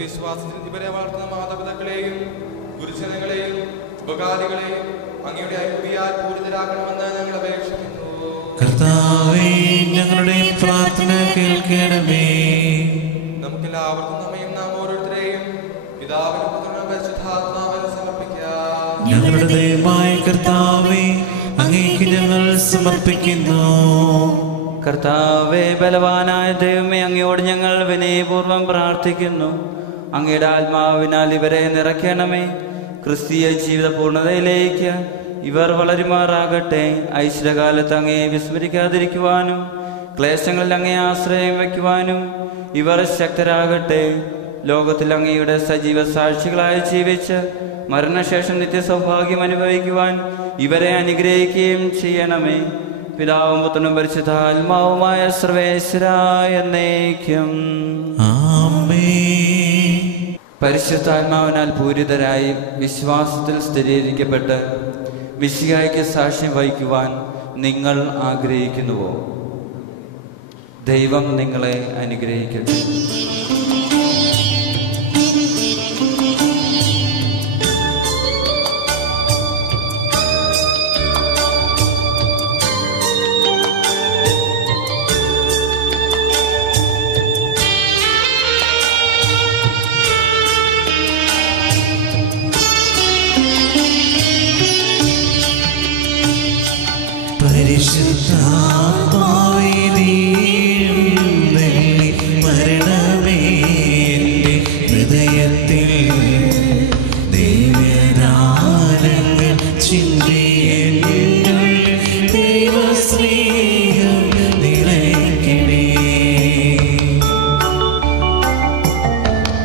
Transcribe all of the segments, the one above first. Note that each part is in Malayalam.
വിശ്വാസത്തിൽ ഇവരെ വളർത്തുന്ന മാതാപിതാക്കളെയും ഗുരുജനങ്ങളെയും ഉപകാരികളെയും അങ്ങയുടെ ഐക്യതയാൽ പൂരിതരാക്കണമെന്ന് ഞങ്ങൾ അപേക്ഷിക്കുന്നു. കർത്താവേ, ഞങ്ങളുടെ പ്രാർത്ഥന കേൾക്കണമേ. നമുക്കെല്ലാവർക്കും നമ്മയും നാം ഓരോരുത്തരെയും പിതാവിനും പുത്രനും പരിശുദ്ധാത്മാവിനും സമർപ്പിക്കാം. ഞങ്ങളുടെ ദൈവമായ കർത്താവേ, അങ്ങേക്ക് ഞങ്ങൾ സമർപ്പിക്കുന്നു. കർത്താവേ, ബലവാനായ ദൈവമേ, അങ്ങയോട് ഞങ്ങൾ വിനയപൂർവ്വം പ്രാർത്ഥിക്കുന്നു. അങ്ങയുടെ ആത്മാവിനാൽ ഇവരെ നിറയ്ക്കണമേ. ക്രിസ്തീയ ജീവിത പൂർണ്ണതയിലേക്ക് ഇവർ വളരുമാറാകട്ടെ. ഐശ്വര്യകാലത്ത് അങ്ങയെ വിസ്മരിക്കാതിരിക്കുവാനും ക്ലേശങ്ങളിൽ അങ്ങയെ ആശ്രയം വയ്ക്കുവാനും ഇവർ ശക്തരാകട്ടെ. ലോകത്തിൽ അങ്ങയുടെ സജീവ സാക്ഷികളായി ജീവിച്ച് മരണശേഷം നിത്യസൗഭാഗ്യം അനുഭവിക്കുവാൻ ഇവരെ അനുഗ്രഹിക്കുകയും ചെയ്യണമേ. പിതാവും പുത്രനും പരിശുദ്ധാത്മാവുമായ സർവേശ്വരായ എന്നേക്കും ആമേൻ. പരിശുദ്ധാത്മാവിനാൽ പൂരിതരായി വിശ്വാസത്തിൽ സ്ഥിരീകരിക്കപ്പെട്ട് മിശിഹായ്ക്ക് സാക്ഷ്യം വഹിക്കുവാൻ നിങ്ങൾ ആഗ്രഹിക്കുന്നുവോ? ദൈവം നിങ്ങളെ അനുഗ്രഹിക്കട്ടെ. മരണമേ എൻ്റെ ഹൃദയത്തിൽ ദൈവദാനങ്ങൾ ചിന്തിയ ദൈവസ്നേഹം നിറയ്ക്കണേ.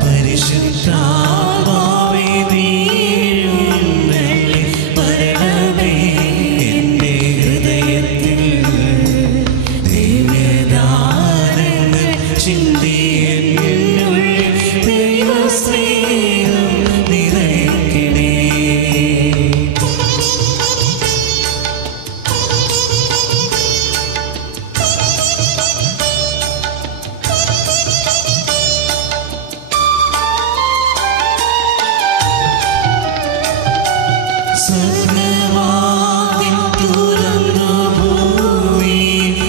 പരിശുദ്ധാത്മാവേ, മരണമേ എൻ്റെ ഹൃദയത്തിൽ ദൈവദാനങ്ങൾ ചിന്തിയ ദൈവസ്നേഹം നിറയ്ക്കണേ. സ്വർഗ്ഗവാതിൽ തുറന്നു ഭൂമിയിലേക്കും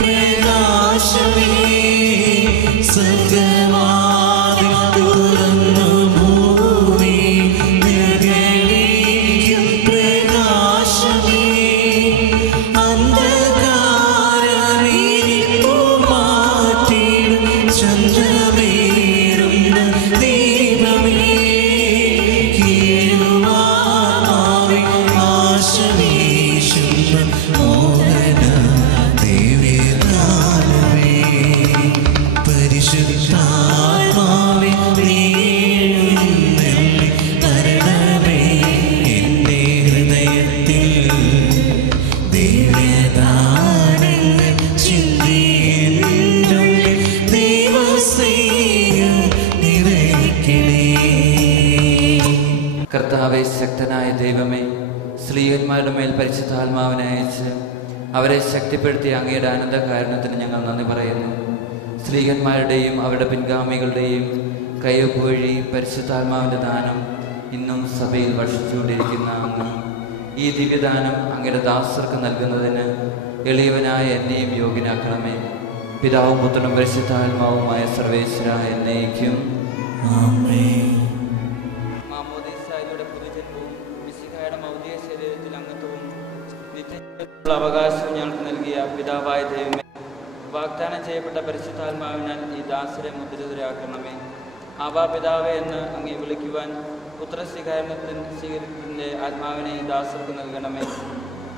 പ്രകാശമേ. സ്വർഗ്ഗവാതിൽ തുറന്നു ഭൂമിയിലേക്കും പ്രകാശമേ. അന്ധകാരവിരിപ്പു മാറ്റിടും ചന്ദ്രമേറുന്ന ദൈവമേ. കീഴുവാനായി ആശവീശുന്ന മോഹന ദിവ്യദാനമേ. പരിശുദ്ധാത്മാവേ, മരണമേ എൻ്റെ ഹൃദയത്തിൽ ദിവ്യദാനങ്ങൾ ചിന്തിയ ദൈവസ്നേഹം നിറയ്ക്കണേ. കർത്താവേ, ശക്തനായ ദൈവമേ, സ്ത്രീയന്മാരുടെ മേൽ പരിശുദ്ധാത്മാവിനെ അയച്ച് അവരെ ശക്തിപ്പെടുത്തിയ അങ്ങയുടെ ആനന്ദകാരണത്തിന് ഞങ്ങൾ നന്ദി പറയുന്നു. സ്ത്രീയന്മാരുടെയും അവരുടെ പിൻഗാമികളുടെയും കയ്യൊപ്പ് വഴി പരിശുദ്ധാത്മാവിൻ്റെ ദാനം ഇന്നും സഭയിൽ വർഷിച്ചുകൊണ്ടിരിക്കുന്ന അങ്ങ് ഈ ദിവ്യദാനം അങ്ങയുടെ ദാസർക്ക് നൽകുന്നതിന് എളിയവനായ എന്നെയും യോഗ്യനാക്കണമേ. പിതാവും പുത്രനും പരിശുദ്ധാത്മാവുമായ സർവേശ്വരായ എന്നേക്കും ആമേൻ. മാമോദീസായുടെ പുതുജന്മവും മിശിഹായുടെ മൗലിക ശരീരത്തിൽ അംഗത്വവും നിത്യജീവനുള്ള അവകാശവും ഞങ്ങൾക്ക് നൽകിയ പിതാവായ ദൈവമേ, വാഗ്ദാനം ചെയ്യപ്പെട്ട പരിശുദ്ധാത്മാവിനാൽ ഈ ദാസരെ മുദ്രിതരാക്കണമേ. ആബാ പിതാവേ എന്ന് അങ്ങേ വിളിക്കുവാൻ പുത്രസ്വീകരണത്തിൻ്റെ ആത്മാവിനെ ഈ ദാസർക്ക് നൽകണമേ.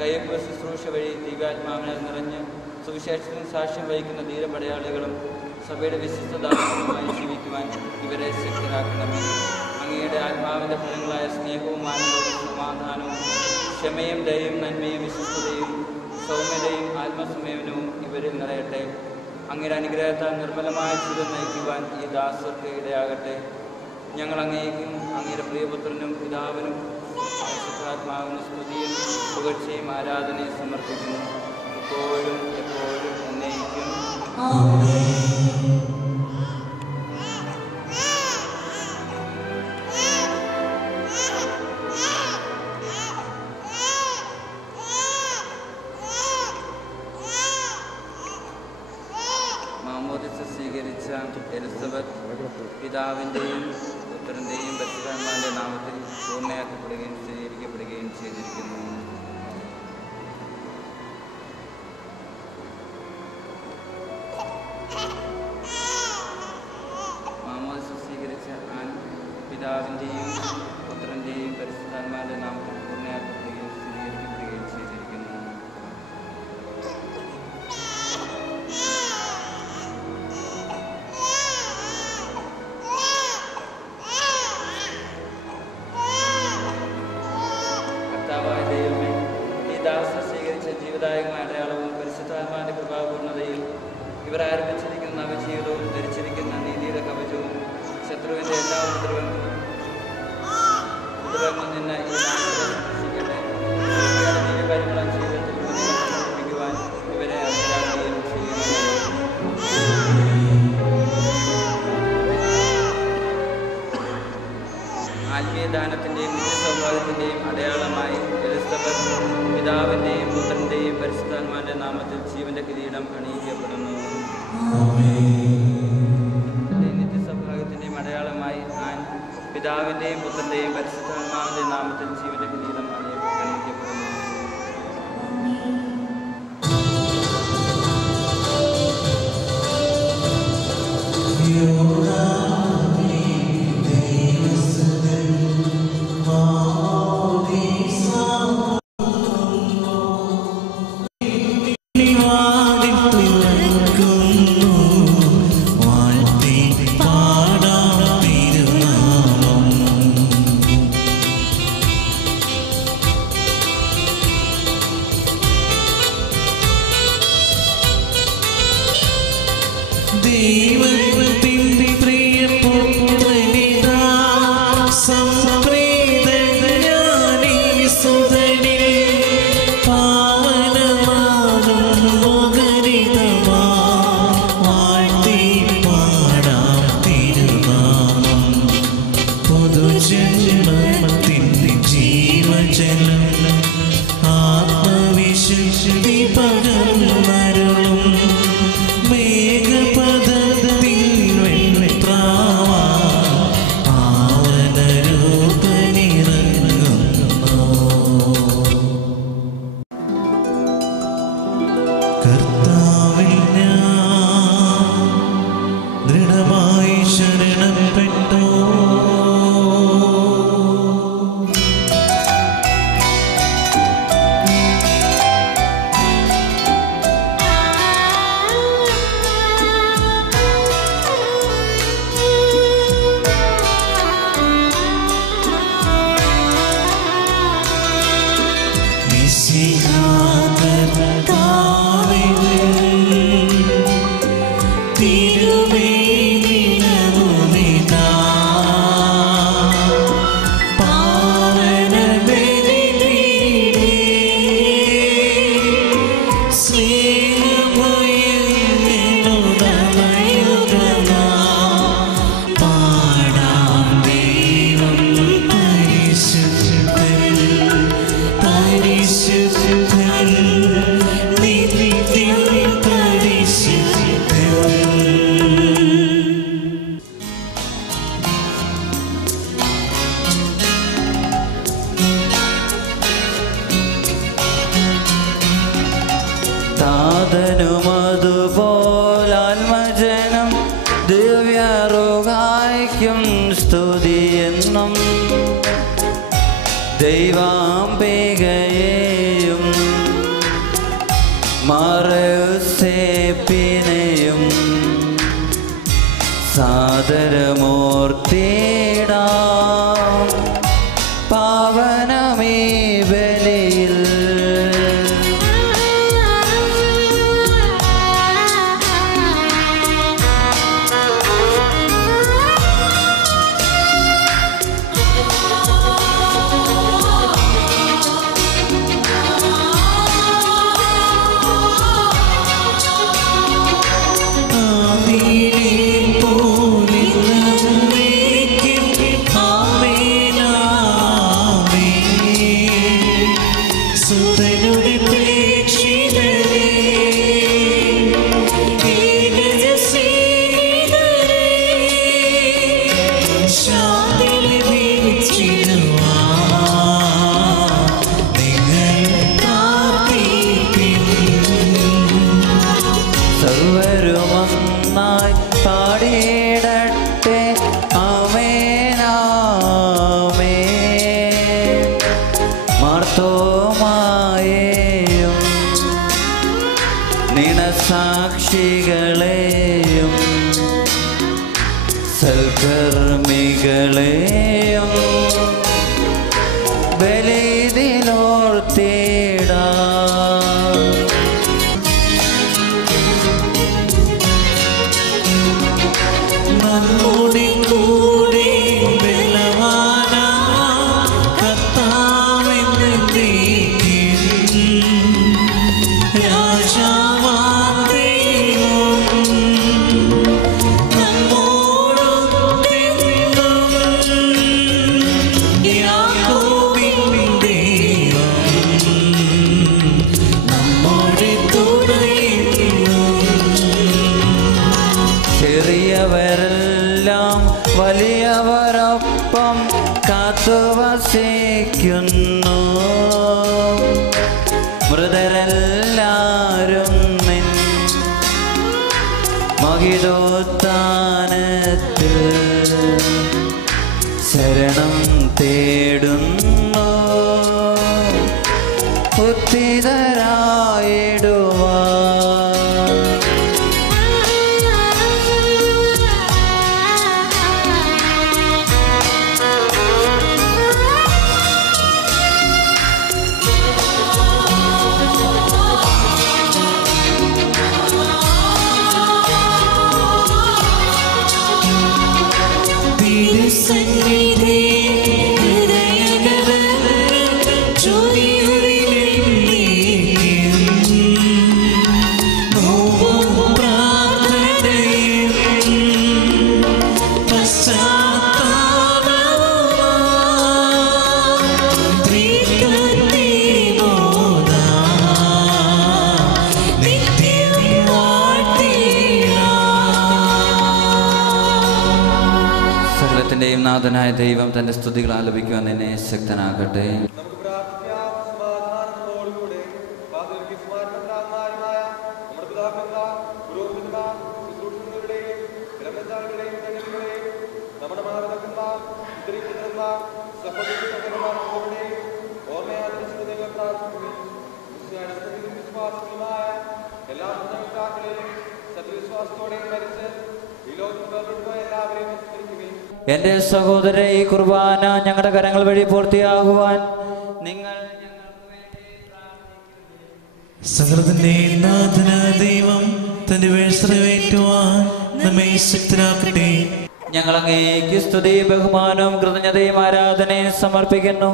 കയ്യൊപ്പ് ശുശ്രൂഷ വഴി ദിവ്യാത്മാവിനാൽ നിറഞ്ഞ് സുവിശേഷത്തിന് സാക്ഷ്യം വഹിക്കുന്ന ധീരപടയാളികളും സഭയുടെ വിശിഷ്ട ദാസങ്ങളുമായി ജീവിക്കുവാൻ ഇവരെ ശക്തരാക്കണമേ. അങ്ങയുടെ ആത്മാവിൻ്റെ ഫലങ്ങളായ സ്നേഹവും ആനന്ദവും സമാധാനവും ക്ഷമയും ദയയും നന്മയും വിശ്വസ്തതയും സൗമ്യതയും ആത്മസംയമനവും ഇവരിൽ നിറയട്ടെ. അങ്ങയുടെ അനുഗ്രഹത്താൽ നിർമ്മലമായ ജീവിതം നയിക്കുവാൻ ഈ ദാസർക്ക് ഇടയാകട്ടെ. ഞങ്ങൾ അങ്ങേക്കും അങ്ങയുടെ പ്രിയപുത്രനും പിതാവിനും പരിശുദ്ധാത്മാവിനും സ്തുതിയും പുകഴ്ചയും ആരാധനയും സമർപ്പിക്കുന്നു. ഇപ്പോഴും എപ്പോഴും എന്നേക്കും. എലിസബത്ത് പിതാവിൻ്റെയും പുത്രൻ്റെയും പരിശുദ്ധാത്മാവിൻ്റെ നാമത്തിൽ പൂർണ്ണയാക്കപ്പെടുകയും സ്ഥിരീകരിക്കപ്പെടുകയും ചെയ്തിരിക്കുന്നു. മാമോദിസ സ്വീകരിച്ച ആൻ പിതാവിൻ്റെയും പുത്രൻ്റെയും പരിശുദ്ധാത്മാവിൻ്റെ നാമത്തിൽ പൂർണ്ണയാക്കപ്പെടുകയും സ്ഥിരീകരിക്കപ്പെടുകയും ചെയ്തിരിക്കുന്നു. കർത്താവായ ദൈവമേ, ഈ ദാസ സ്വീകരിച്ച ജീവദായകമായ അടയാളവും പരിശുദ്ധാത്മാവിൻ്റെ കൃപാപൂർണ്ണതയും ഇവർ ആരംഭിച്ചിരിക്കുന്ന നവജീവിതവും ധരിച്ചിരിക്കുന്ന നീതിയുടെ കവചവും ശത്രുവിൻ്റെ എല്ലാ ഉപദ്രവങ്ങളും നിന്ന് ഈ നാശിക്കട്ടെ. കാര്യങ്ങളും ജീവിതത്തിൽ സമർപ്പിക്കുവാൻ ഇവരെ അർഹരാക്കുകയും ചെയ്യണമേ. ആത്മീയദാനത്തിൻ്റെയും നിത്യസൗഭാഗ്യത്തിൻ്റെയും അടയാളമായി എലിസബത്ത് പിതാവിൻ്റെയും പുത്രൻ്റെയും പരിശുദ്ധാത്മാവിൻ്റെ നാമത്തിൽ ജീവന്റെ കിരീടം അണിയിക്കപ്പെടുന്നു. നിത്യസൗഭാഗ്യത്തിൻ്റെയും അടയാളമായി ആൻ പിതാവിൻ്റെയും പുത്രൻ്റെയും പരിശുദ്ധാത്മാവിൻ്റെ നാമത്തിൽ ജീവന്റെ കിരീടം അണിയിക്കപ്പെടുന്നു. ദൈവത്തിൻ്റെ പ്രിയപുത്രനിതാ സംപ്രീതനാനീ സുതനിൽ പാവനമാകും മുഖരിതമാ വാഴ്ത്തി പാടാം തിരുനാമം. പുതുജന്മത്തിൻ്റെ ജീവജലം ആത്മവിശുദ്ധി പകർന്നരുളും ദൃഢമായി ശരണപ്പെട്ടു. താതനുമതുപോലാത്മജനം ദിവ്യറുഹായ്ക്കും സ്തുതിയെന്നും ദൈവാംബികയെയും മറയുസേപ്പിനെയും സാദരമൂർത്തിയിടാം. പാവനമീ ബലിയിൽ പോലെ സാക്ഷികളെയും സൽക്കർമ്മികളെയും ബലിയിലോർത്തിടാം. നമ്മോടെ കൂടെ ബലവാനാ കർത്താവെന്നേക്കും രാജാവാം ദൈവം നമ്മോടൊത്തെന്നും യാക്കോബിൻ ദൈവം നമ്മോടെ കൂടെയെന്നും. ചെറിയവരെല്ലാം വലിയവരൊപ്പം കാത്തുവസിക്കുന്നു. മൃതരെല്ലാരും നിൻ മഹിതോത്ഥാനത്തിൽ ശരണം തേടുന്നു. ഉത്തിതരായിടുവാൻ സകലത്തിന്റെയും നാഥനായ ദൈവം തന്റെ സ്തുതികൾ ആലപിക്കുവാൻ എന്നെ ശക്തനാകട്ടെ. നമുക്ക് പ്രാർത്ഥിക്കാം. സമാധാനത്തോടുകൂടെ സ്മാരകന്മാരുമായ നമ്മുടെ പിതാക്കന്മാർ, പുരോഹിതന്മാർ, ശുശ്രൂഷകരുടെയും ഗ്രന്ഥകാരുടെയും ജനങ്ങളുടെയും നമ്മുടെ മാതാപിതാക്കന്മാർ, പുത്രീപുത്രന്മാർ, സഹോദരന്മാർ എന്നിവരുടെയും ഓർമ്മയാദരിച്ച് നിങ്ങൾ പ്രാർത്ഥിക്കുകയും വിശ്വാസികളുമായ എല്ലാ മാതാപിതാക്കളെയും സത്യവിശ്വാസത്തോടെ മരിച്ച് ഈ ലോകത്ത് വേർപെട്ടുപോയ എല്ലാവരെയും സ്മരിക്കുകയും എന്റെ സഹോദരരെ, ഈ കുർബാന ഞങ്ങളുടെ കരങ്ങൾ വഴി പൂർത്തിയാകുവാൻ നിങ്ങൾ സകലത്തിന്റെ നാഥനായ ദൈവം തന്റെ വേഴ്സറവേറ്റുവാൻ നമ്മെ ശക്തരാക്കട്ടെ. ഞങ്ങൾ അങ്ങേക്ക് സ്തുതിയും ബഹുമാനവും കൃതജ്ഞതയും ആരാധനയും സമർപ്പിക്കുന്നു,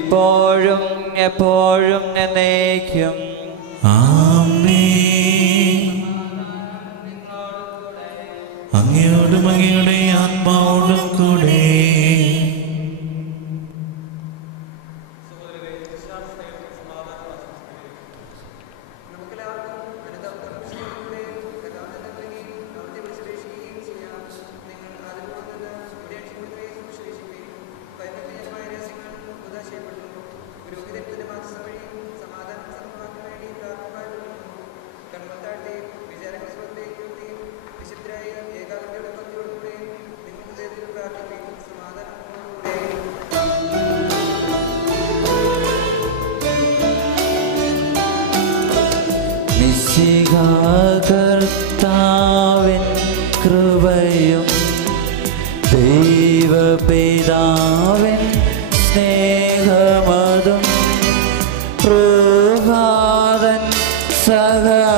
ഇപ്പോഴും എപ്പോഴും എന്നേക്കും. ആമേൻ. അങ്ങയോടും അങ്ങയുടെ ആത്മാവോടും കൂടെ. കർത്താവിൻ കൃപയും ദൈവപിതാവിൻ സ്നേഹമതും പ്രഭാതൻ സഹവാസവുമേ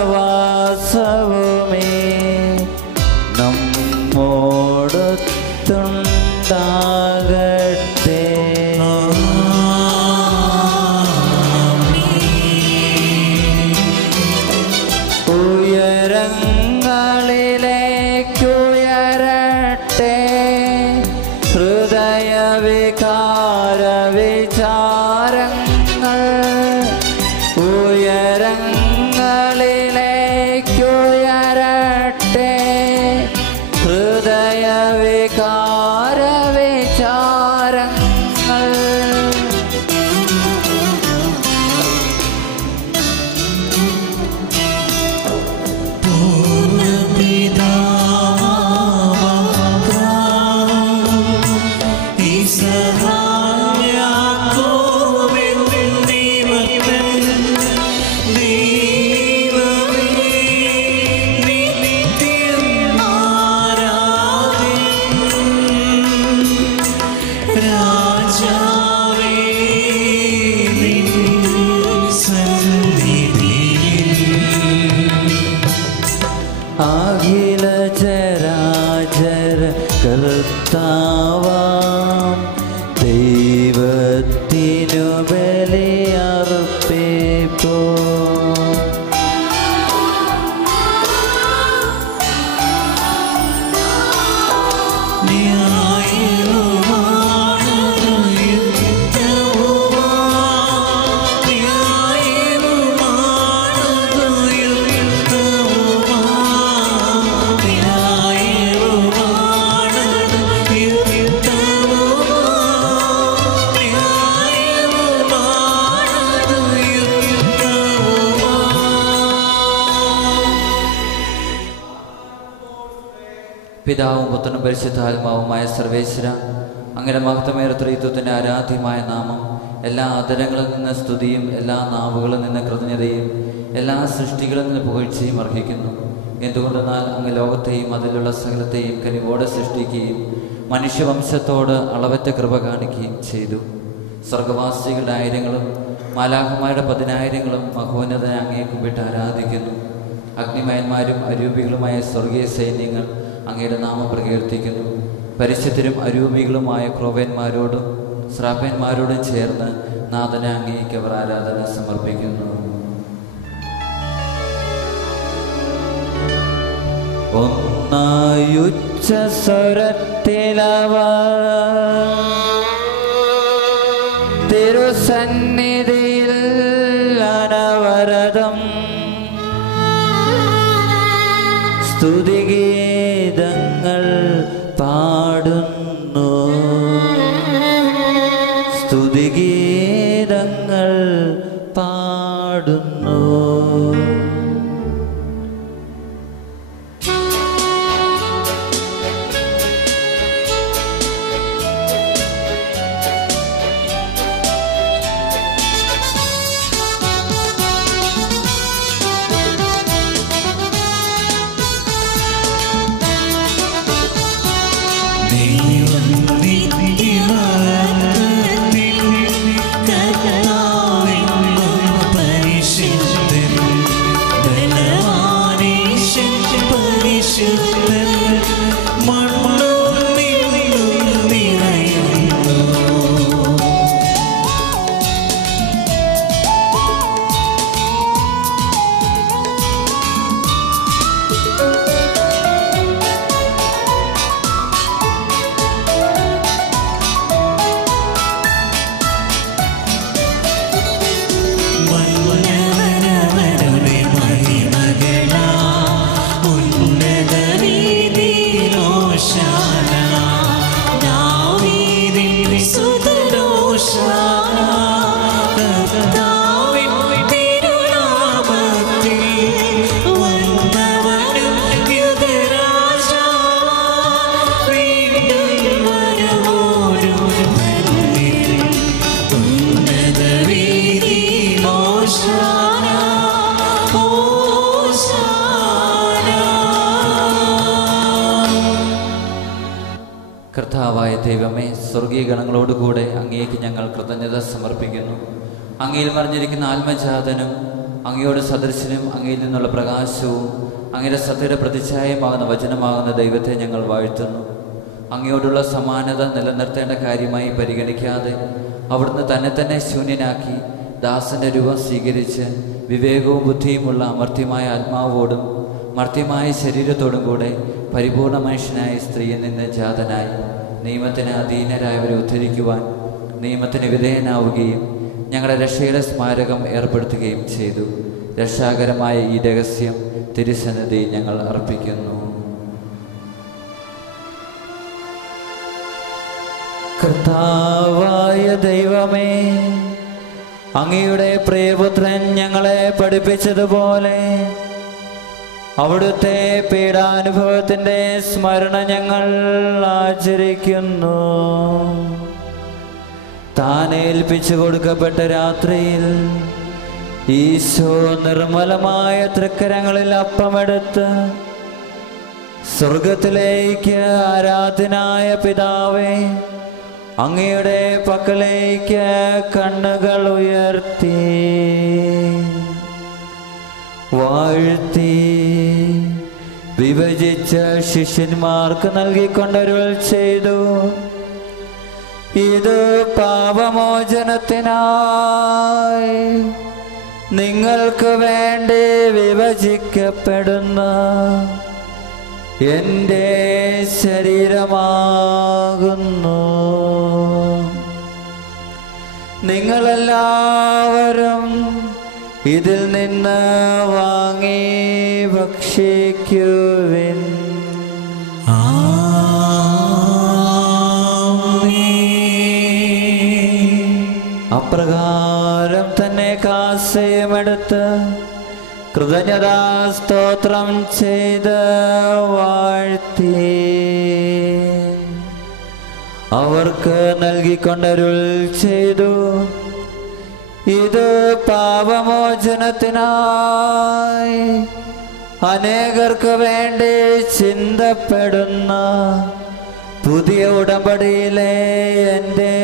നമ്മോടൊത്തുണ്ടാകട്ടെ. ഉയരങ്ങളിലേക്കുയരട്ടെ ഹൃദയവികാര വിചാരങ്ങൾ, ഉയരങ്ങളിലേക്കുയരട്ടെ ഹൃദയവികാര വിചാരങ്ങൾ. Israel, Jacob, and David, പിതാവും പുത്രനും പരിശുദ്ധാത്മാവുമായ സർവേശ്വര, അങ്ങയുടെ മഹത്വമേറെ ത്രിത്വത്തിൻ്റെ ആരാധ്യമായ നാമം എല്ലാ ആദരങ്ങളിൽ നിന്ന് സ്തുതിയും എല്ലാ നാവുകളിൽ നിന്ന് കൃതജ്ഞതയും എല്ലാ സൃഷ്ടികളിൽ നിന്ന് പുകഴ്ചയും അർഹിക്കുന്നു. എന്തുകൊണ്ടെന്നാൽ അങ്ങ് ലോകത്തെയും അതിലുള്ള സകലത്തെയും കനിവോടെ സൃഷ്ടിക്കുകയും മനുഷ്യവംശത്തോട് അളവറ്റ കൃപ കാണിക്കുകയും ചെയ്തു. സ്വർഗവാസികളുടെ ആയിരങ്ങളും മാലാഖമാരുടെ 10,000ങ്ങളും മഹോന്നതനെ അങ്ങയെ കുമ്പിട്ട് ആരാധിക്കുന്നു. അഗ്നിമയന്മാരും അരൂപികളുമായ സ്വർഗീയ സൈന്യങ്ങൾ അങ്ങയുടെ നാമം പ്രകീർത്തിക്കുന്നു. പരിശുദ്ധരും അരൂപികളുമായ ക്രോവേന്മാരോടും ശ്രാപ്പന്മാരോടും ചേർന്ന് നാഥനെ അങ്ങേക്ക് അവർ ആരാധന സമർപ്പിക്കുന്നു. ഒന്നായുച്ച സ്വരത്തിലവർ തിരുസന്നിധിയിൽ അനവരതം സ്തുതിഗീതങ്ങൾ പാടുന്നു. സ്തുതിഗീതങ്ങൾ പാടുന്നു. കർത്താവായ ദൈവമേ, സ്വർഗീയ ഗണങ്ങളോടുകൂടെ അങ്ങേക്ക് ഞങ്ങൾ കൃതജ്ഞത സമർപ്പിക്കുന്നു. അങ്ങയിൽ മറിഞ്ഞിരിക്കുന്ന ആത്മജാതനും അങ്ങയോട് സദൃശനും അങ്ങയിൽ നിന്നുള്ള പ്രകാശവും അങ്ങയുടെ സത്യയുടെ പ്രതിച്ഛായമാകുന്ന വചനമാകുന്ന ദൈവത്തെ ഞങ്ങൾ വാഴ്ത്തുന്നു. അങ്ങയോടുള്ള സമാനത നിലനിർത്തേണ്ട കാര്യമായി പരിഗണിക്കാതെ അവിടുന്ന് തന്നെ ശൂന്യനാക്കി ദാസന്റെ രൂപം സ്വീകരിച്ച് വിവേകവും ബുദ്ധിയുമുള്ള അമർത്യമായ ആത്മാവോടും മർത്യമായ ശരീരത്തോടും കൂടെ പരിപൂർണ മനുഷ്യനായ സ്ത്രീയിൽ നിന്ന് ജാതനായി നിയമത്തിന് അധീനരായവരെ ഉദ്ധരിക്കുവാൻ നിയമത്തിന് വിധേയനാവുകയും ഞങ്ങളുടെ രക്ഷയുടെ സ്മാരകം ഏർപ്പെടുത്തുകയും ചെയ്തു. രക്ഷാകരമായ ഈ രഹസ്യം തിരുസന്നിധി ഞങ്ങൾ അർപ്പിക്കുന്നു. കർത്താവായ ദൈവമേ, അങ്ങയുടെ പ്രിയപുത്രൻ ഞങ്ങളെ പഠിപ്പിച്ചതുപോലെ അവിടുത്തെ പീഡാനുഭവത്തിൻ്റെ സ്മരണ ഞങ്ങൾ ആചരിക്കുന്നു. താൻ ഏൽപ്പിച്ചു കൊടുക്കപ്പെട്ട രാത്രിയിൽ ഈശോ നിർമ്മലമായ തൃക്കരങ്ങളിൽ അപ്പമെടുത്ത് സ്വർഗത്തിലേക്ക് ആരാധനായ പിതാവേ, അങ്ങയുടെ പക്കലേക്ക് കണ്ണുകൾ ഉയർത്തി വാഴ്ത്തി വിഭജിച്ച ശിഷ്യന്മാർക്ക് നൽകിക്കൊണ്ടരുൾ ചെയ്തു. ഇത് പാപമോചനത്തിനായി നിങ്ങൾക്ക് വേണ്ടി വിഭജിക്കപ്പെടുന്ന എൻ്റെ ശരീരമാകുന്നു. നിങ്ങളെല്ലാവരും ഇതിൽ നിന്ന് വാങ്ങി ഭക്ഷിക്കുവിൻ. അപ്രകാരം തന്നെ കാസയുമെടുത്ത് കൃതജ്ഞതാ സ്തോത്രം ചെയ്ത് വാഴ്ത്തി അവർക്ക് നൽകിക്കൊണ്ടരുൾ ചെയ്തു. ഇത് പാപമോചനത്തിനായി അനേകർക്ക് വേണ്ടി ചിന്തപ്പെടുന്ന പുതിയ ഉടമ്പടിയിലെ എൻ്റെ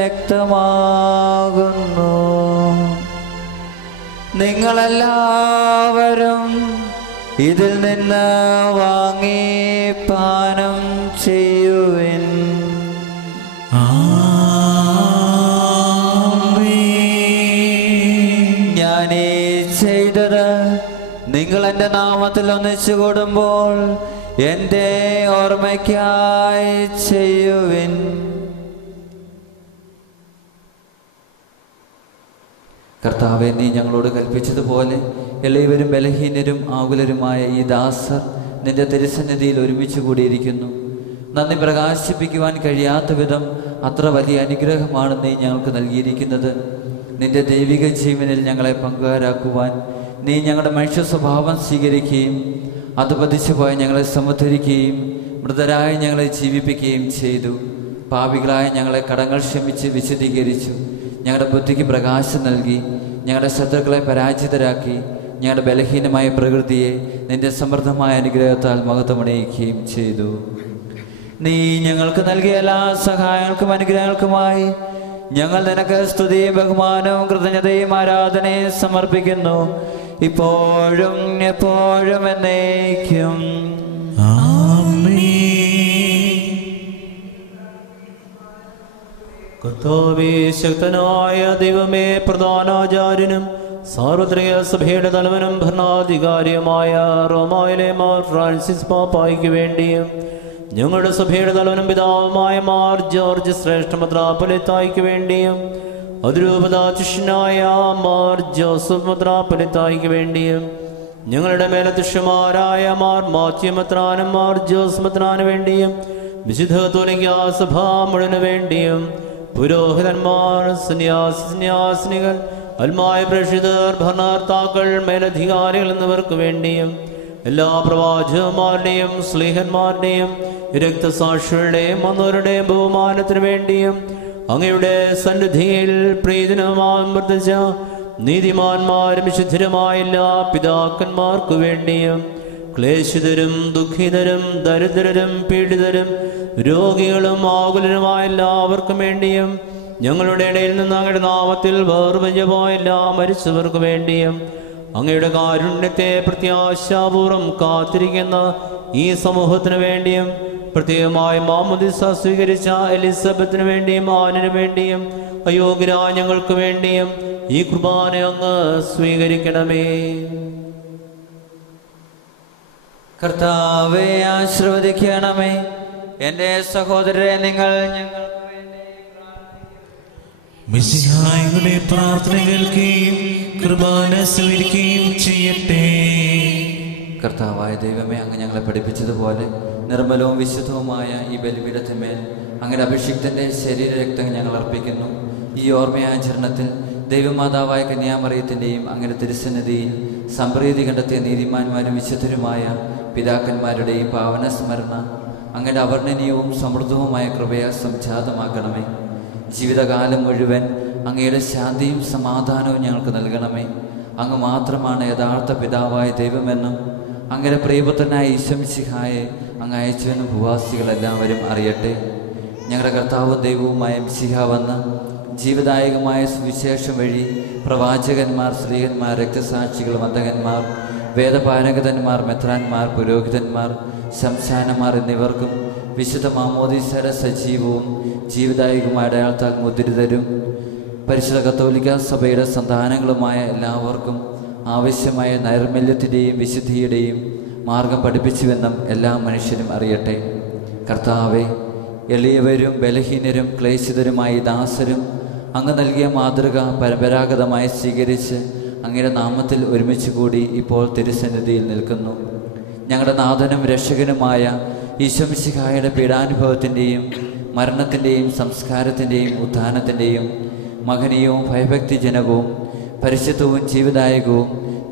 രക്തമാകുന്നു. നിങ്ങളെല്ലാവരും ഇതിൽ നിന്ന് വാങ്ങി പാനം ചെയ്യുവിൻ. ഞാനീ ചെയ്തത് നിങ്ങൾ എൻ്റെ നാമത്തിൽ ഒന്നിച്ചു കൂടുമ്പോൾ എൻ്റെ ഓർമ്മയ്ക്കായി ചെയ്യുവിൻ. കർത്താവേ, നീ ഞങ്ങളോട് കൽപ്പിച്ചതുപോലെ എളിയവരും ബലഹീനരും ആകുലരുമായ ഈ ദാസർ നിന്റെ തിരുസന്നിധിയിൽ ഒരുമിച്ച് കൂടിയിരിക്കുന്നു. നന്ദി പ്രകാശിപ്പിക്കുവാൻ കഴിയാത്ത വിധം അത്ര വലിയ അനുഗ്രഹമാണ് നീ ഞങ്ങൾക്ക് നൽകിയിരിക്കുന്നത്. നിന്റെ ദൈവിക ജീവനിൽ ഞങ്ങളെ പങ്കുകാരാക്കുവാൻ നീ ഞങ്ങളുടെ മനുഷ്യ സ്വഭാവം സ്വീകരിക്കുകയും അത് പതിച്ചു പോയ ഞങ്ങളെ സമുദ്ധരിക്കുകയും മൃതരായ ഞങ്ങളെ ജീവിപ്പിക്കുകയും ചെയ്തു. പാപികളായ ഞങ്ങളെ കടങ്ങൾ ക്ഷമിച്ച് വിശദീകരിച്ചു. ഞങ്ങളുടെ ബുദ്ധിക്ക് പ്രകാശം നൽകി ഞങ്ങളുടെ ശത്രുക്കളെ പരാജിതരാക്കി ഞങ്ങളുടെ ബലഹീനമായ പ്രകൃതിയെ നിന്റെ സമൃദ്ധമായ അനുഗ്രഹത്താൽ മഹത്വമണിയിക്കുകയും ചെയ്തു. നീ ഞങ്ങൾക്ക് നൽകിയ എല്ലാ സഹായങ്ങൾക്കും അനുഗ്രഹങ്ങൾക്കുമായി ഞങ്ങൾ നിനക്ക് സ്തുതിയും ബഹുമാനവും കൃതജ്ഞതയും ആരാധനയും സമർപ്പിക്കുന്നു, ഇപ്പോഴും എപ്പോഴും എന്നേക്കും. കർത്താവേ, ശക്തനായ ദൈവമേ, പ്രധാനാചാര്യനും സാർവത്രിക സഭയുടെ തലവനും ഭരണാധികാരിയുമായ റോമായിലെ മാർ ഫ്രാൻസിസ് പാപ്പായ്ക്ക് വേണ്ടിയും ഞങ്ങളുടെ സഭയുടെ തലവനും പിതാവുമായ മാർ ജോർജ് ശ്രേഷ്ഠ മെത്രാപ്പൊലീത്തായ്ക്ക് വേണ്ടിയും അതിരൂപതാധ്യക്ഷനായ മാർ ജോസഫ് മെത്രാപ്പൊലീത്തായ്ക്ക് വേണ്ടിയും ഞങ്ങളുടെ മേലധ്യക്ഷന്മാരായ മാർ മാത്യു മെത്രാനും മാർ ജോസ് മെത്രാന് വേണ്ടിയും വിശുദ്ധ കത്തോലിക്കാ സഭ മുഴുവന് വേണ്ടിയും പുരോഹിതന്മാർ, സന്യാസിനികൾ, അൽമായ പ്രേക്ഷിതർ, ഭരണകർത്താക്കൾ, മേലധികാരികൾ എന്നിവർക്ക് വേണ്ടിയും എല്ലാ പ്രവാചകന്മാരുടെയും സ്ലീഹന്മാരുടെയും രക്തസാക്ഷികളുടെയും വന്നവരുടെയും ബഹുമാനത്തിന് വേണ്ടിയും അങ്ങയുടെ സന്നിധിയിൽ പ്രീതനമാം വർദ്ധിച്ച നീതിമാന്മാരും വിശുദ്ധരുമായ എല്ലാ പിതാക്കന്മാർക്ക് വേണ്ടിയും ക്ലേശിതരും ദുഃഖിതരും ദരിദ്രരും പീഡിതരും രോഗികളും ആകുലരുമായ എല്ലാവർക്കും വേണ്ടിയും ഞങ്ങളുടെ ഇടയിൽ നിന്ന് അങ്ങയുടെ നാമത്തിൽ വേർപിരിഞ്ഞു പോയ എല്ലാ മരിച്ചവർക്ക് വേണ്ടിയും അങ്ങയുടെ കാരുണ്യത്തെ പ്രത്യാശാപൂർവം കാത്തിരിക്കുന്ന ഈ സമൂഹത്തിന് വേണ്ടിയും പ്രത്യേകമായി മാമോദിസ സ്വീകരിച്ച എലിസബത്തിന് വേണ്ടിയും ആനിന് വേണ്ടിയും അയോഗ്യരായ ഞങ്ങൾക്ക് വേണ്ടിയും ഈ കുർബാന അങ്ങ് സ്വീകരിക്കണമേ. കർത്താവേ, ആശീർവദിക്കണമേ. എൻ്റെ സഹോദരരെ, നിങ്ങൾ മിശിഹായുടെ പ്രാർത്ഥന കേൾക്കുകയും കുർബാന സ്വീകരിക്കുകയും ചെയ്യട്ടെ. കർത്താവായ ദൈവമേ, അങ്ങ് ഞങ്ങളെ പഠിപ്പിച്ചതുപോലെ നിർമ്മലവും വിശുദ്ധവുമായ ഈ ബലിപീഠത്തിന്മേൽ അങ്ങയുടെ അഭിഷിക്തന്റെ ശരീരരക്തം ഞങ്ങൾ അർപ്പിക്കുന്നു. ഈ ഓർമ്മയാചരണത്തിൽ ദൈവമാതാവായ കന്യാമറിയത്തിൻ്റെയും അങ്ങയുടെ തിരുസന്നിധിയിൽ സംപ്രീതി കണ്ടെത്തിയ നീതിമാന്മാരും വിശുദ്ധരുമായ പിതാക്കന്മാരുടെയും പാവന സ്മരണ അങ്ങയുടെ അവർണ്ണനീയവും സമൃദ്ധവുമായ കൃപയാ സംജാതമാക്കണമേ. ജീവിതകാലം മുഴുവൻ അങ്ങയുടെ ശാന്തിയും സമാധാനവും ഞങ്ങൾക്ക് നൽകണമേ. അങ്ങ് മാത്രമാണ് യഥാർത്ഥ പിതാവായ ദൈവമെന്നും അങ്ങയുടെ പ്രിയപുത്രനായ ഈശോമിശിഹായെ അങ്ങ് അയച്ചുവെന്നും ഭൂവാസികളെല്ലാവരും അറിയട്ടെ. ഞങ്ങളുടെ കർത്താവും ദൈവവുമായ മിശിഹ വന്ന് ജീവദായകമായ സുവിശേഷം വഴി പ്രവാചകന്മാർ, സ്ത്രീകന്മാർ, രക്തസാക്ഷികൾ, വന്ദകന്മാർ, വേദപാരംഗതന്മാർ, മെത്രാന്മാർ, പുരോഹിതന്മാർ, ശംശാനന്മാർ എന്നിവർക്കും വിശുദ്ധ മാമോദീസയുടെ സജീവവും ജീവദായകമായ അടയാളത്താൽ മുദ്രിതരും പരിശുദ്ധ കത്തോലിക്ക സഭയുടെ സന്താനങ്ങളുമായ എല്ലാവർക്കും ആവശ്യമായ നൈർമല്യത്തിൻ്റെയും വിശുദ്ധിയുടെയും മാർഗം പഠിപ്പിച്ചുവെന്നും എല്ലാ മനുഷ്യരും അറിയട്ടെ. കർത്താവെ, എളിയവരും ബലഹീനരും ക്ലേശിതരുമായ ദാസരും അങ്ങ് നൽകിയ മാതൃക പരമ്പരാഗതമായി സ്വീകരിച്ച് അങ്ങയുടെ നാമത്തിൽ ഒരുമിച്ച് കൂടി ഇപ്പോൾ തിരുസന്നിധിയിൽ നിൽക്കുന്നു. ഞങ്ങളുടെ നാഥനും രക്ഷകനുമായ ഈശോമിശിഹായുടെ പീഡാനുഭവത്തിൻ്റെയും മരണത്തിൻ്റെയും സംസ്കാരത്തിൻ്റെയും ഉത്ഥാനത്തിൻ്റെയും മഹനീയവും ഭയഭക്തിജനകവും പരിശുദ്ധവും ജീവദായകവും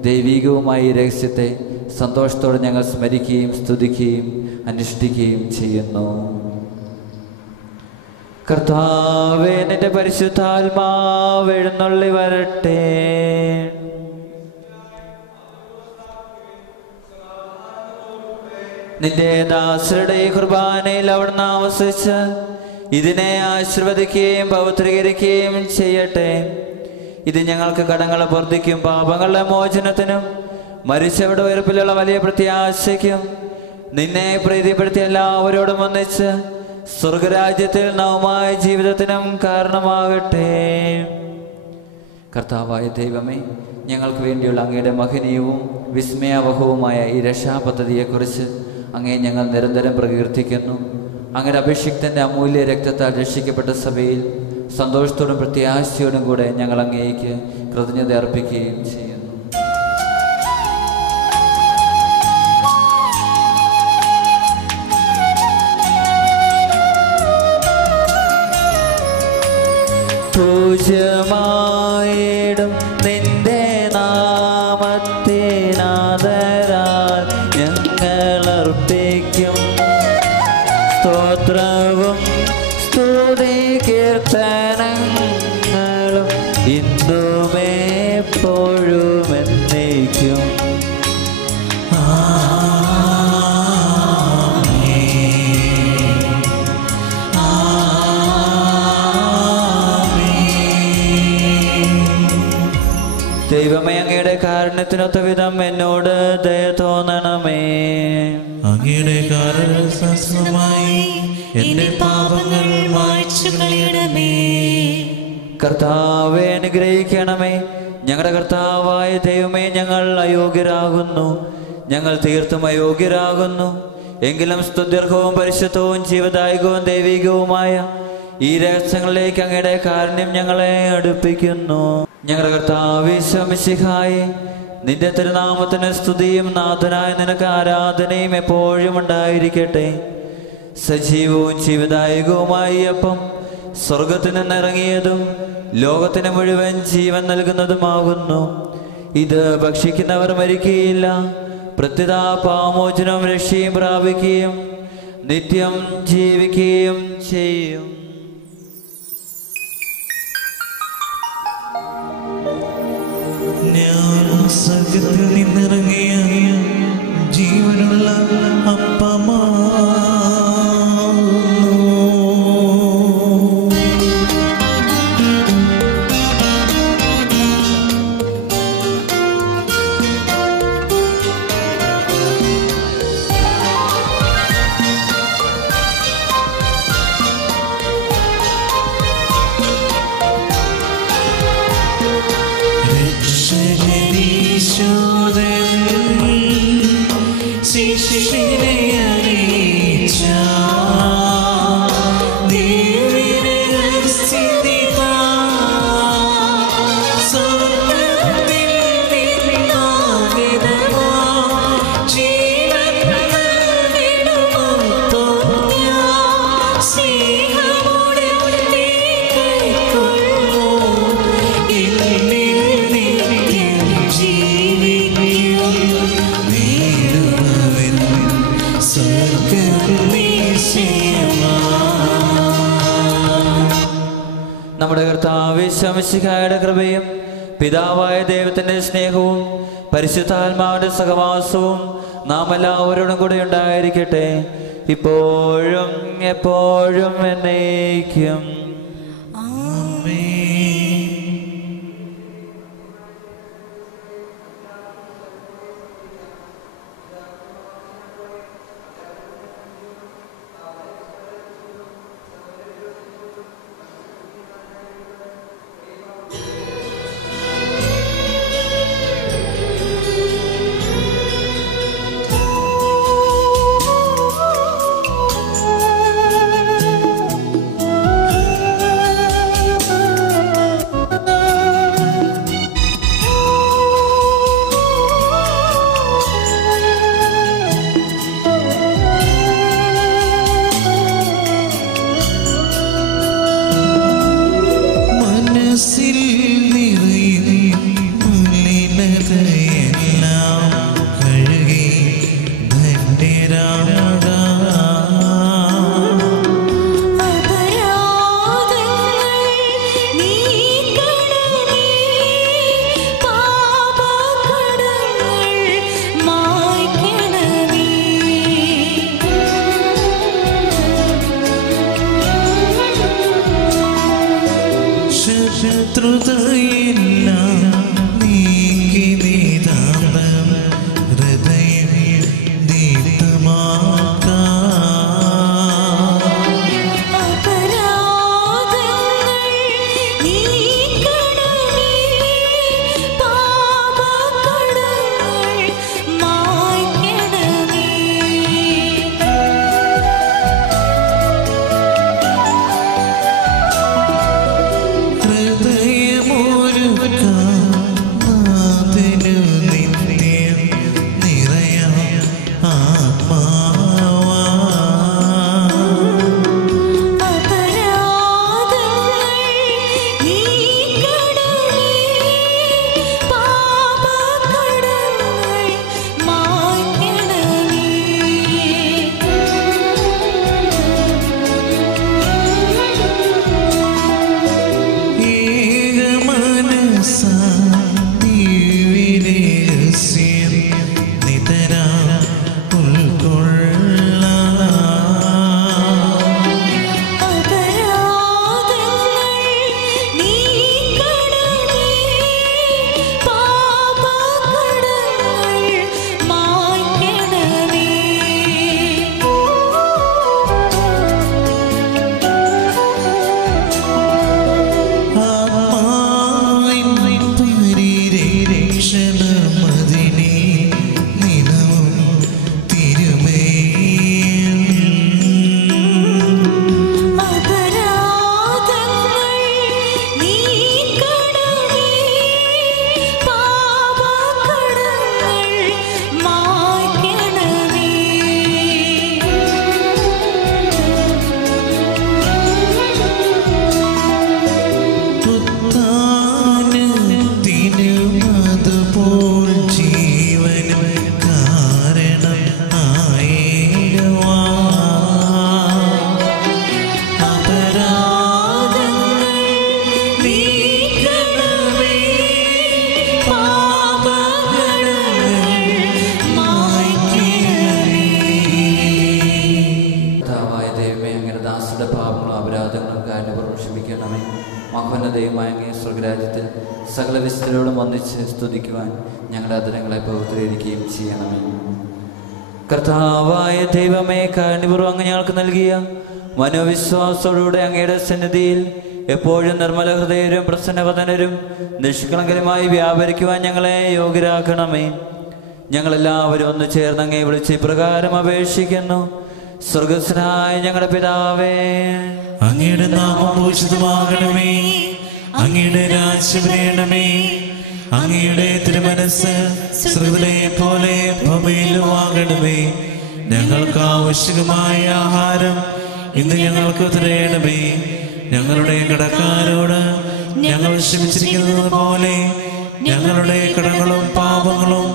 ദൈവികവുമായ ഈ രഹസ്യത്തെ സന്തോഷത്തോടെ ഞങ്ങൾ സ്മരിക്കുകയും സ്തുതിക്കുകയും അനുഷ്ഠിക്കുകയും ചെയ്യുന്നു. കർത്താവേ, നിന്റെ പരിശുദ്ധാത്മാവ് എഴുന്നള്ളി വരട്ടെ. നിന്റെ ദാസരുടെ കുർബാനയിൽ അവിടുന്ന് ആവസിച്ച് ഇതിനെ ആശീർവദിക്കുകയും പവിത്രീകരിക്കുകയും ചെയ്യട്ടെ. ഇത് ഞങ്ങൾക്ക് കടങ്ങളെ പൊറുതിക്കും പാപങ്ങളുടെ മോചനത്തിനും മരിച്ചവരുടെ ഉയർപ്പിലുള്ള വലിയ പ്രത്യാശയ്ക്കും നിന്നെ പ്രീതിപ്പെടുത്തിയ എല്ലാവരോടും ഒന്നിച്ച് സ്വർഗരാജ്യത്തിൽ നവമായ ജീവിതത്തിനും കാരണമാകട്ടെ. കർത്താവായ ദൈവമേ, ഞങ്ങൾക്ക് വേണ്ടിയുള്ള അങ്ങയുടെ മഹനീയവും വിസ്മയാവഹവുമായ ഈ രക്ഷാപദ്ധതിയെക്കുറിച്ച് അങ്ങയെ ഞങ്ങൾ നിരന്തരം പ്രകീർത്തിക്കുന്നു. അങ്ങയുടെ അഭിഷിക്തൻ്റെ അമൂല്യ രക്തത്താൽ രക്ഷിക്കപ്പെട്ട സഭയിൽ സന്തോഷത്തോടും പ്രത്യാശയോടും കൂടെ ഞങ്ങൾ അങ്ങേക്ക് കൃതജ്ഞത അർപ്പിക്കുകയും ചെയ്യുന്നു. പൂജ്യമായിടും നിന്റെ നാമത്തിനാദരാൽ ഞങ്ങളർപ്പിക്കും സ്തോത്രവും സ്തുതി കീർത്തനങ്ങളും ഇന്നുമേ എപ്പോഴും എന്നേക്കും. ദൈവമേ, അങ്ങയുടെ കാരുണ്യത്തിനൊത്ത വിധം എന്നോട് ദയ തോന്നണമേ. അങ്ങയുടെ കാരുണ്യമായി എന്റെ പാപങ്ങൾ മായ്ച്ചു കളയണമേ. കർത്താവേ, അനുഗ്രഹിക്കണമേ. ഞങ്ങളുടെ കർത്താവായ ദൈവമേ, ഞങ്ങൾ അയോഗ്യരാകുന്നു, ഞങ്ങൾ തീർത്തും അയോഗ്യരാകുന്നു. എങ്കിലും സ്തുത്യർഹവും പരിശുദ്ധവും ജീവദായകവും ദൈവികവുമായ ഈ രഹസ്യങ്ങളിലേക്ക് അങ്ങയുടെ കാരുണ്യം ഞങ്ങളെ അടുപ്പിക്കുന്നു. ഞങ്ങളുടെ കർത്താവേ മിശിഹായേ, നിന്റെ തിരുനാമത്തിന് സ്തുതിയും നാഥനായ നിനക്ക് ആരാധനയും എപ്പോഴും ഉണ്ടായിരിക്കട്ടെ. സജീവവും ജീവദായകവുമായി അപ്പം സ്വർഗത്തിൽ നിന്നിറങ്ങിയതും ലോകത്തിന് മുഴുവൻ ജീവൻ നൽകുന്നതുമാകുന്നു. ഇത് ഭക്ഷിക്കുന്നവർ മരിക്കുകയില്ല, പ്രത്യുത പാമോചനവും രക്ഷയും പ്രാപിക്കുകയും നിത്യം ജീവിക്കുകയും ചെയ്യും. ഞാൻ സ്വർഗത്തിൽ നിന്നിറങ്ങിയ ജീവനുള്ള അപ്പമാകുന്നു. നമ്മുടെ കർത്താവ് മിശിഹായുടെ കൃപയും പിതാവായ ദൈവത്തിന്റെ സ്നേഹവും പരിശുദ്ധാത്മാവിന്റെ സഹവാസവും നാം എല്ലാവരോടും കൂടെ ഉണ്ടായിരിക്കട്ടെ, ഇപ്പോഴും എപ്പോഴും എന്നേക്കും. സർവോന്നതയുമായ അങ്ങേ സ്വർഗരാജ്യത്തിൽ സകല വിശുദ്ധരോടും ഒന്നിച്ച് സ്തുതിക്കുവാൻ ഞങ്ങളുടെ അധരങ്ങളെ പവിത്രീകരിക്കുകയും ചെയ്യണമേ. കർത്താവായ ദൈവമേ, കാരുണ്യപൂർവ്വം അങ്ങ് ഞങ്ങൾക്ക് നൽകിയ മനോവിശ്വാസത്തോടുകൂടെ അങ്ങയുടെ സന്നിധിയിൽ എപ്പോഴും നിർമ്മല ഹൃദയരും പ്രസന്നവദനരും നിഷ്കളങ്കരുമായി വ്യാപരിക്കുവാൻ ഞങ്ങളെ യോഗ്യരാക്കണമേ. ഞങ്ങളെല്ലാവരും ഒന്ന് ചേർന്ന് അങ്ങേ വിളിച്ച് ഇപ്രകാരം അപേക്ഷിക്കുന്നു. സ്വർഗസ്ഥനായ ഞങ്ങളുടെ പിതാവേ, അങ്ങയുടെ നാമം പൂജിതമാകണമേ, അങ്ങയുടെ രാജ്യം വരണമേ, അങ്ങയുടെ തിരുമനസ്സ് സ്വർഗ്ഗത്തിലെ പോലെ ഭൂമിയിലും ആകണമേ. ഞങ്ങൾക്ക് ആവശ്യമായ ആഹാരം ഇന്ന് ഞങ്ങൾക്ക് തരണമേ. ഞങ്ങളുടെ കടക്കാരോട് ഞങ്ങൾ ക്ഷമിച്ചിരിക്കുന്നത് പോലെ ഞങ്ങളുടെ കടങ്ങളും പാപങ്ങളും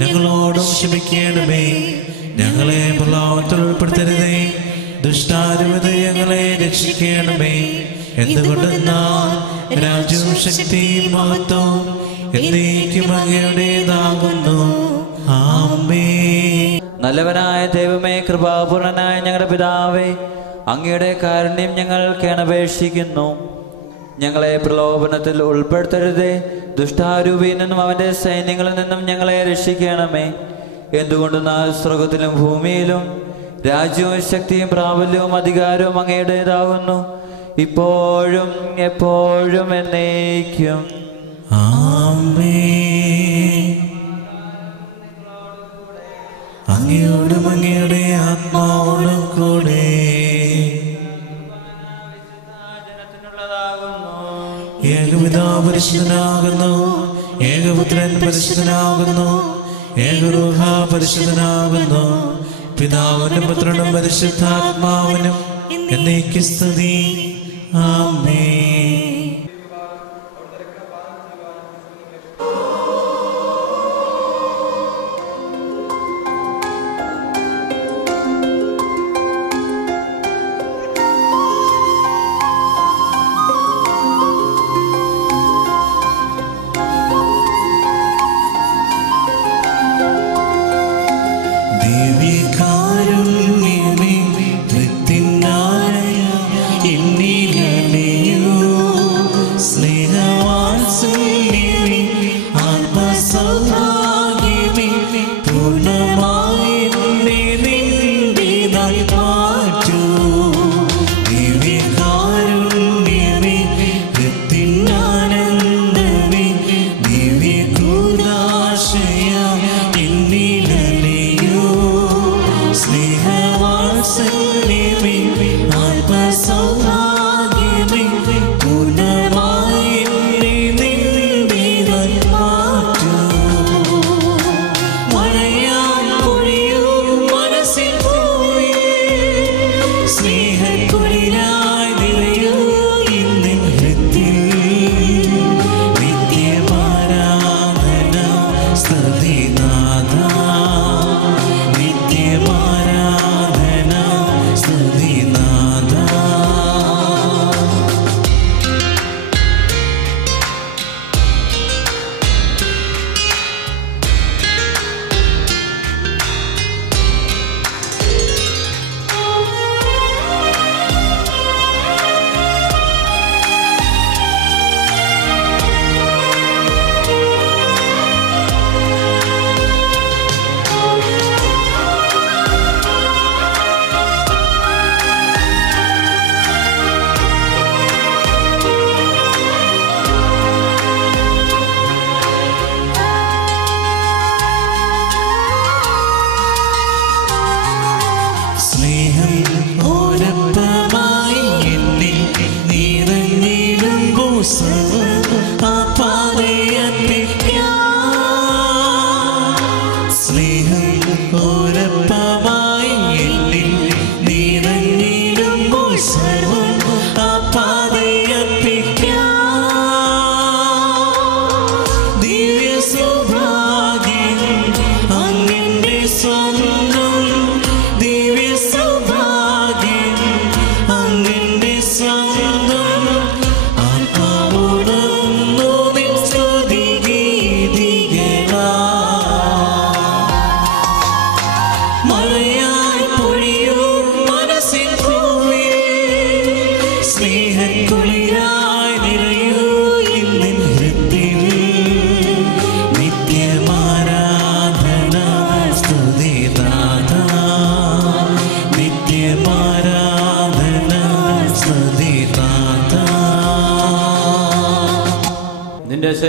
ഞങ്ങളോടും ക്ഷമിക്കണമേ. ഞങ്ങളെ പ്രലോഭനത്തിൽ ഉൾപ്പെടുത്തരുതേ, ദുഷ്ടാരൂപതയിൽ ഞങ്ങളെ രക്ഷിക്കണമേ. എന്തുകൊണ്ടെന്നാൽ രാജ്യവും ശക്തിയും മഹത്വവും എന്നേക്കും അങ്ങയുടേതാകുന്നു. ആമേൻ. നല്ലവനായ ദൈവമേ, കൃപാപൂർണനായ ഞങ്ങളുടെ പിതാവേ, അങ്ങയുടെ കാരുണ്യം ഞങ്ങൾ കേണപേക്ഷിക്കുന്നു. ഞങ്ങളെ പ്രലോഭനത്തിൽ ഉൾപ്പെടുത്തരുതേ, ദുഷ്ടാരൂപിയിൽ നിന്നും അവന്റെ സൈന്യങ്ങളിൽ നിന്നും ഞങ്ങളെ രക്ഷിക്കണമേ. എന്തുകൊണ്ടെന്നാൽ സ്വർഗത്തിലും ഭൂമിയിലും രാജ്യവും ശക്തിയും പ്രാബല്യവും അധികാരവും അങ്ങയുടേതാകുന്നു, ഇപ്പോഴും എപ്പോഴും എന്നേക്കും. ആമേൻ. അങ്ങയോടും അങ്ങയുടെ ആത്മാവോടും കൂടെ ഏകപിതാവ് പരിശുദ്ധനാകുന്നു, ഏകപുത്രൻ പരിശുദ്ധനാകുന്നു, ഏകരൂഹ പരിശുദ്ധനാകുന്നു. പിതാവിനും പുത്രനും പരിശുദ്ധാത്മാവിനും എന്നേക്കും സ്തുതി. ആമേൻ.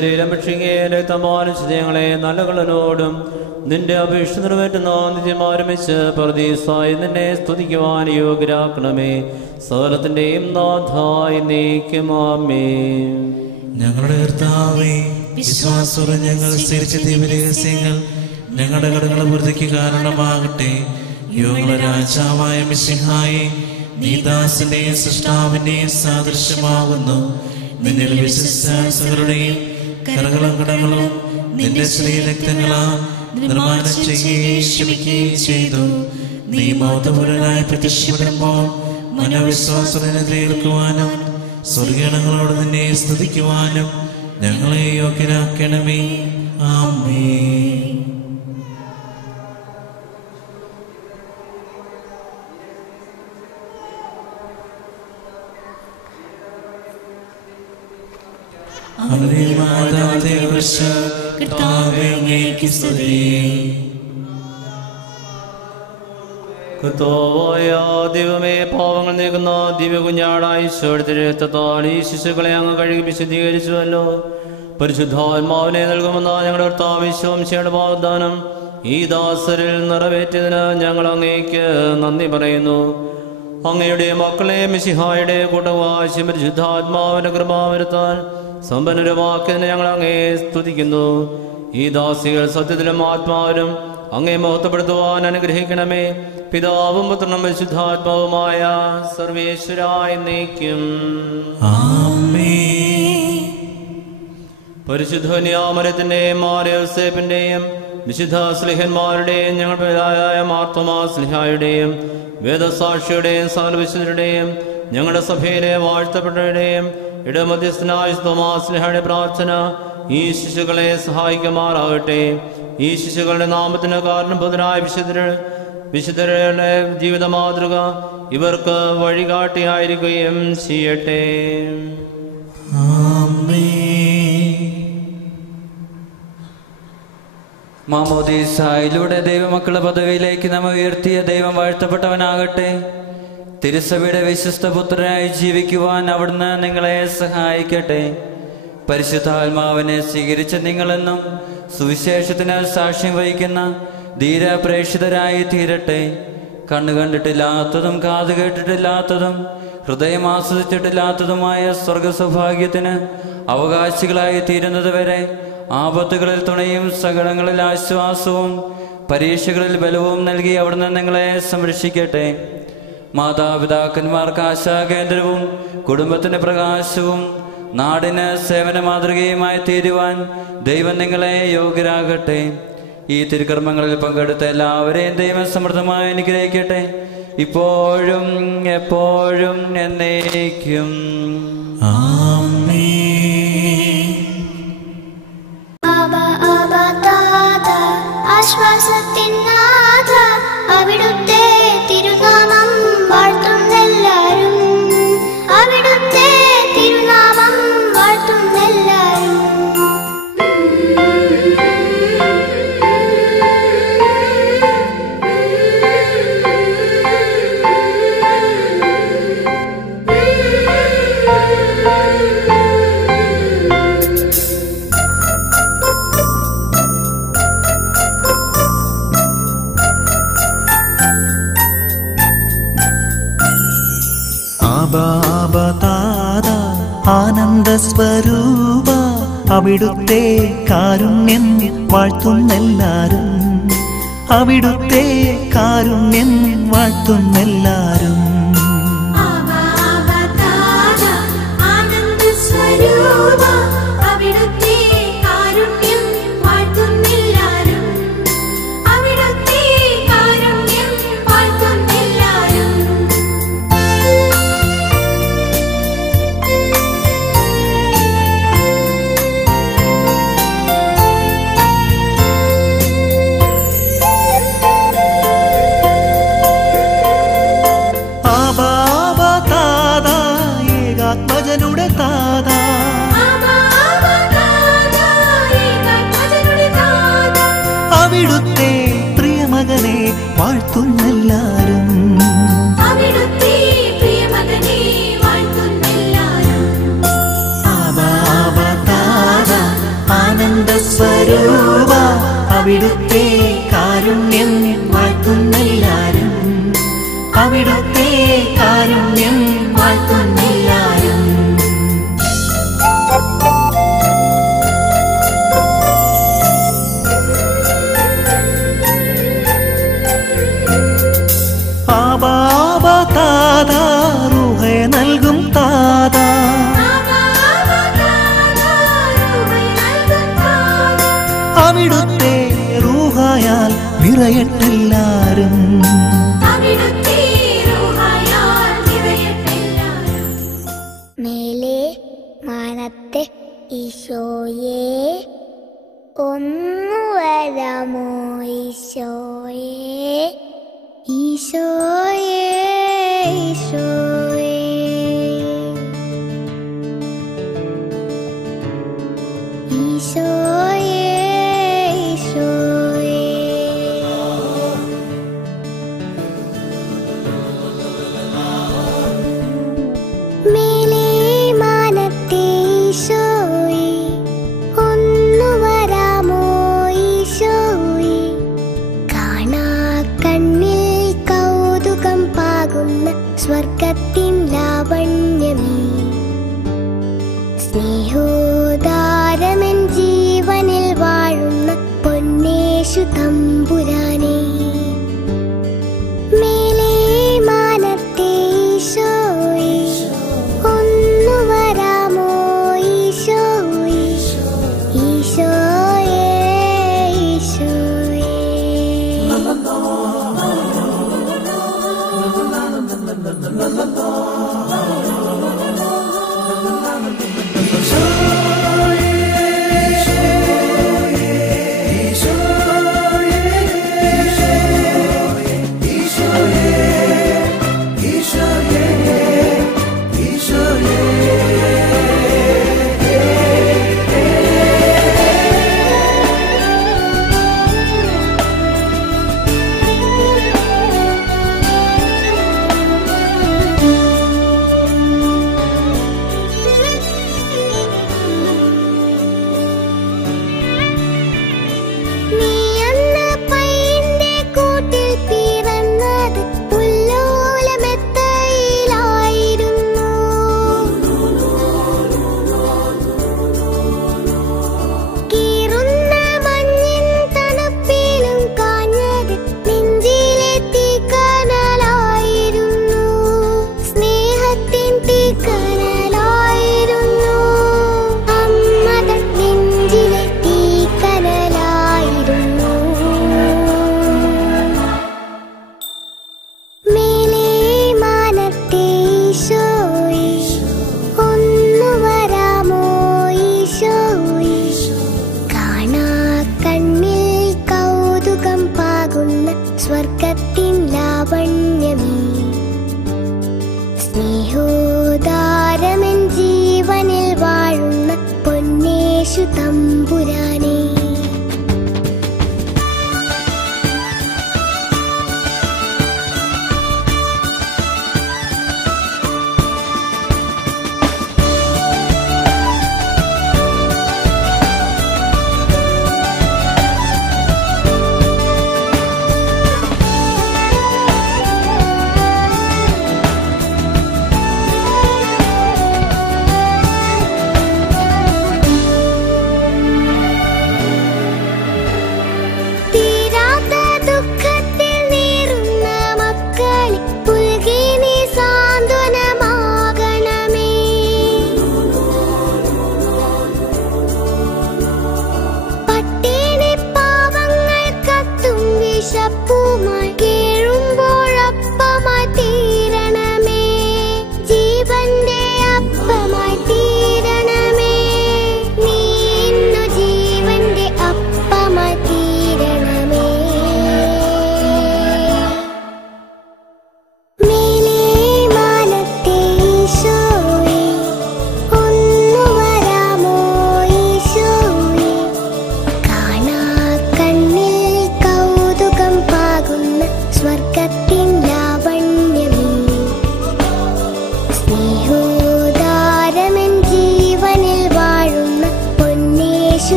ശരീരം ഭക്ഷിക്കുകയും രക്തമാനുസരിച്ച് ഞങ്ങളെ നല്ലകളോടും നിന്റെ അപേക്ഷ നിറവേറ്റുന്ന നിത്യമാരംഭിച്ച് പർദീസായി നിന്നെ സ്തുതിക്കുവാൻ യോഗ്യരാക്കണമേ. സകലത്തിന്റെയും നാഥായി നീക്കുമാമേ. ഞങ്ങളുടെ കർത്താവേ, വിശ്വാസത്തോടെ ഞങ്ങൾ സ്ഥിരിച്ച ദിവ്യരഹസ്യങ്ങൾ ഞങ്ങളുടെ കടങ്ങളെ വൃദ്ധിക്ക് കാരണമാകട്ടെ. യോഗ രാജാവായ മിശിഹായെ, നീ ദാസന്റെയും സൃഷ്ടാവിന്റെയും സാദൃശ്യമാകുന്നു. നിന്നിൽ വിശ്വസകളുടെയും കരകളും കടങ്ങളും നിന്റെ ശ്രീരക്തങ്ങളാ നിർമ്മാണം ചെയ്യുകയും ക്ഷമിക്കുകയും ചെയ്തു. നീ ബോധപൂരനായി പ്രത്യക്ഷപ്പെടുമ്പോൾ മനോവിശ്വാസത്തിനെ ഏൽക്കുവാനും സ്വർഗീയങ്ങളോട് നിന്നെ സ്തുതിക്കുവാനും ഞങ്ങളെ യോഗ്യരാക്കണമേ. ആമേൻ. കർത്താവായ ദൈവമേ, പാവങ്ങൾ നീക്കുന്ന ദിവ്യ കുഞ്ഞാടായി രക്തത്താൽ ഈ ശിശുക്കളെ അങ്ങ് കഴുകി വിശുദ്ധീകരിച്ചുവല്ലോ. പരിശുദ്ധാത്മാവിനെ നൽകുമെന്ന ഞങ്ങളുടെ കർത്താവിശ്വംശയുടെ വാഗ്ദാനം ഈ ദാസരിൽ നിറവേറ്റിയതിന് ഞങ്ങൾ അങ്ങേക്ക് നന്ദി പറയുന്നു. അങ്ങയുടെ മക്കളെ മിശിഹായുടെ കൂട്ടവാശി പരിശുദ്ധാത്മാവിന്റെ കൃപാവരുത്താൻ സമ്പന്നരമാക്കിയതിന് ഞങ്ങൾ അങ്ങേ സ്തുതിക്കുന്നു. ഈ ദാസികൾ സത്യത്തിലും ആത്മാവിലും അങ്ങേ മഹത്വപ്പെടുത്തുവാൻ അനുഗ്രഹിക്കണമേ. പിതാവും പുത്രനും പരിശുദ്ധാത്മാവുമായ സർവേശ്വരായി നീക്കും. പരിശുദ്ധ നിയാമനത്തിന്റെയും മാർയോസേപ്പിന്റെയും വിശുദ്ധ സ്ലിഹന്മാരുടെയും ഞങ്ങൾ പേരായ മാർത്തോമാ സ്ലിഹായുടെയും വേദസാക്ഷിയുടെയും സകലവിശുദ്ധരുടെയും ഞങ്ങളുടെ സഭയിലെ വാഴ്ത്തപ്പെട്ടവരുടെയും ഇടമധ്യസ്ഥനായ തോമാസ് സ്ലിഹയുടെ പ്രാർത്ഥന ഈ ശിശുക്കളെ സഹായിക്കുമാറാകട്ടെ. ഈ ശിശുക്കളുടെ നാമത്തിന് കാരണഭൂതരായ വിശുദ്ധരുടെ ജീവിത മാതൃക ഇവർക്ക് വഴികാട്ടിയായിരിക്കുകയും ചെയ്യട്ടെ. മാമോദീസായിലൂടെ ദൈവമക്കളുടെ പദവിയിലേക്ക് നമ്മെ ഉയർത്തിയ ദൈവം വാഴ്ത്തപ്പെട്ടവനാകട്ടെ. തിരുസഭയുടെ വിശ്വസ്ത പുത്രനായി ജീവിക്കുവാൻ അവിടുന്ന് നിങ്ങളെ സഹായിക്കട്ടെ. പരിശുദ്ധാത്മാവിനെ സ്വീകരിച്ച നിങ്ങളെന്നും സുവിശേഷത്തിന് സാക്ഷ്യം വഹിക്കുന്ന ധീരപ്രേക്ഷിതരായി തീരട്ടെ. കണ്ണു കണ്ടിട്ടില്ലാത്തതും കാത് കേട്ടിട്ടില്ലാത്തതും ഹൃദയം ആസ്വദിച്ചിട്ടില്ലാത്തതുമായ സ്വർഗസൗഭാഗ്യത്തിന് അവകാശികളായി തീരുന്നത് വരെ ആപത്തുകളിൽ തുണയും സകടങ്ങളിൽ ആശ്വാസവും പരീക്ഷകളിൽ ബലവും നൽകി അവിടുന്ന് നിങ്ങളെ സംരക്ഷിക്കട്ടെ. മാതാപിതാക്കന്മാർക്ക് ആശാകേന്ദ്രവും കുടുംബത്തിന് പ്രകാശവും നാടിന് സേവന മാതൃകയുമായി തീരുവാൻ ദൈവം നിങ്ങളെ യോഗ്യരാകട്ടെ. ഈ തിരുക്കർമ്മങ്ങളിൽ പങ്കെടുത്ത എല്ലാവരെയും ദൈവം സമൃദ്ധമായി അനുഗ്രഹിക്കട്ടെ, ഇപ്പോഴും എപ്പോഴും എന്നേക്കും. ആശ്വാസത്തിൻ നാഥ, അവിടുത്തെ തിരുനാമം വാഴ്ത്തുന്നെല്ലാരും, അവിടുത്തെ തിരുനാമം വാഴ്ത്തുന്നെല്ലാരും. ആനന്ദസ്വരൂപ, അവിടുത്തെ കാരുണ്യം വാഴ്ത്തുന്നെല്ലാരും, അവിടുത്തെ കാരുണ്യം വാഴ്ത്തുന്നെല്ലാരും. അവിടുത്തെ പ്രിയമകനെ വാഴ്ത്തുന്നെല്ലാരും, അവിടുത്തെ പ്രിയമകനെ വാഴ്ത്തുന്നെല്ലാരും. സ്വരൂപ അവിടുത്തെ കാരുണ്യം വാഴ്ത്തുന്നെല്ലാരും. അവിടുത്തെ കാരുണ്യം വാഴ്ത്തുന്നെല്ലാരും. ആബാബ താതാ റൂഹേ നൽകും താതാ. അവിടുത്തെ റൂഹായാൽ നിറയട്ടെല്ലാരും. മേലെ മാനത്തെ ഈശോയെ ഒന്നു വരാമോ ഈശോയെ, ഈശോയെ ഈശോയെ. ഈശോയെ ഈശോയെ. മേലെ മാനത്തെ ഈശോയെ ഒന്നു വരാമോ ഈശോയെ, കാണാ കണ്ണിൽ കൗതുകം പാകുന്ന സ്വർഗത്തിൻ ലാവണ്യമേ. സ്നേഹോദാരമൻ ജീവനിൽ വാഴുന്ന പൊന്നേശു തമ്പുരാനേ. മേലെ മാനത്തെ ഈശോയെ ഒന്നു വരാമോ ഈശോയെ, ഈശോയെ ഈശോയെ. സ്വർഗത്തിൻ ലാവണ്യമേ. സ്നേഹോദാരമൻ ജീവനിൽ വാഴുന്ന പൊന്നേശു തമ്പുരാനേ. പൂമാ